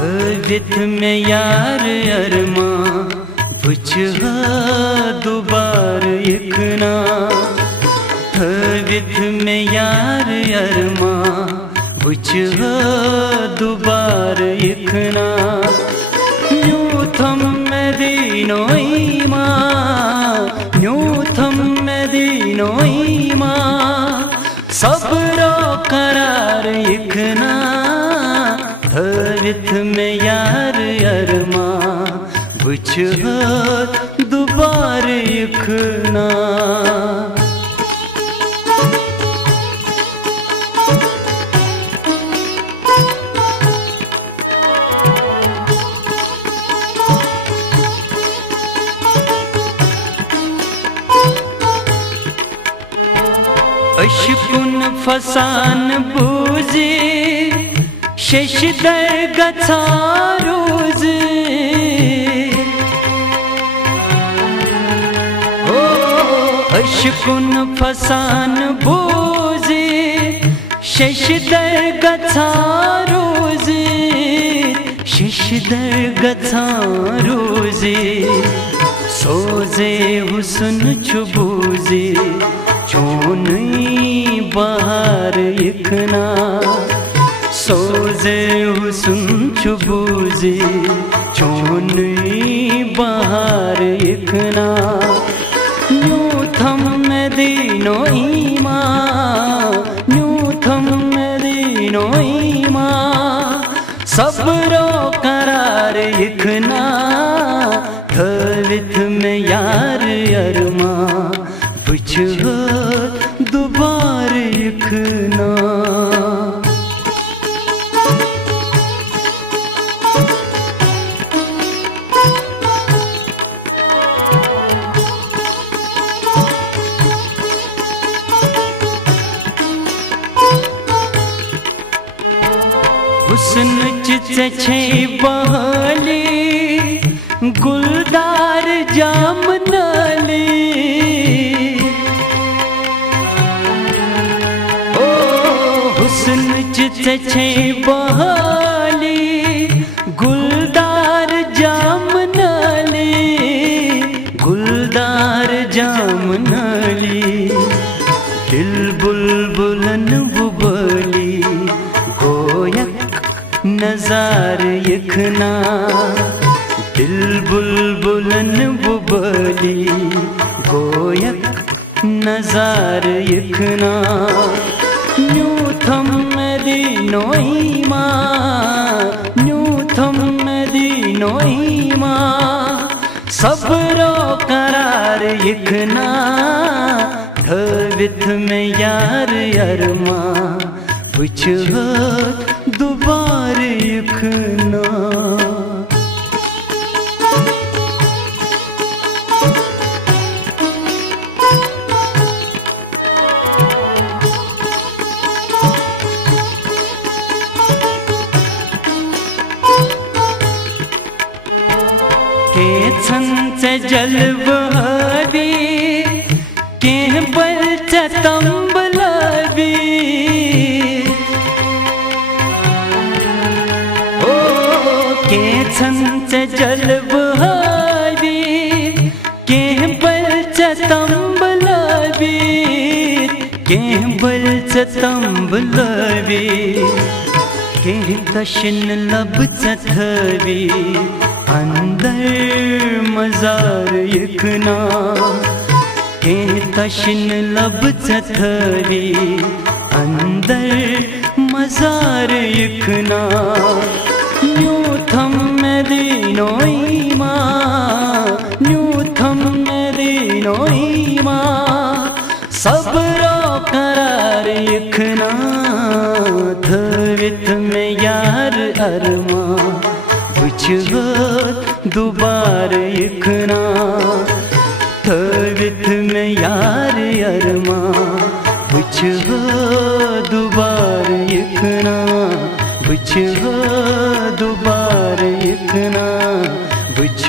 थवित में यार अरमा बुझ दुबार इखना थवित में यार अरमा बुझ दुबार इखना न्यू थम मदीनो ईमा न्यू थम मदीनो ईमा सब्रो करार इखना थवित में यार अरमा बुझ दुबार इखना अशकुन फसान बूझे शेष दर गथा रोज ओ अशकुन फसान बूझे शेष दर गथा रोज शेष दर गथा रोज सोजे हुस्न छुबूजे चोनी बहार इखना सोजे हुस्न छुबूजे चोनी बहार इखना न्यू थम मदीनो ईमा न्यू थम मदीनो ईमा सब्रो करार इखना थवित में यार अरमा बुझ दुबार इखना हुस्न चित छे बहली गुलदार जाम नली ओ हुस्न चित छे बहली गुलदार जाम नली गुलदार जाम नली दिल बुलबुलन बुबली गोयक नजार इखना दिल बुलबुलन बुबली गोयक नजार इखना न्यू थम मदीनो ईमा न्यू थम मदीनो ईमा सब्रो करार इखना थवित में यार अरमा बुझ दुबार इखना के छंच जलबहरी के बल चतंबलबी ओ के छंच जलबहरी के बल चतंबलबी के बल चतंबलबी के दशन लब चथवी अंदर मजार इखना के तशन लब चथवी अंदर मजार इखना न्यू थम मदीनो ईमा न्यू थम मदीनो ईमा सब्रो करार इखना थवित में यार अरमा बुझ दुबार इखना थवित में यार अरमा बुझ दुबार इखना बुझ दुबार इखना बुझ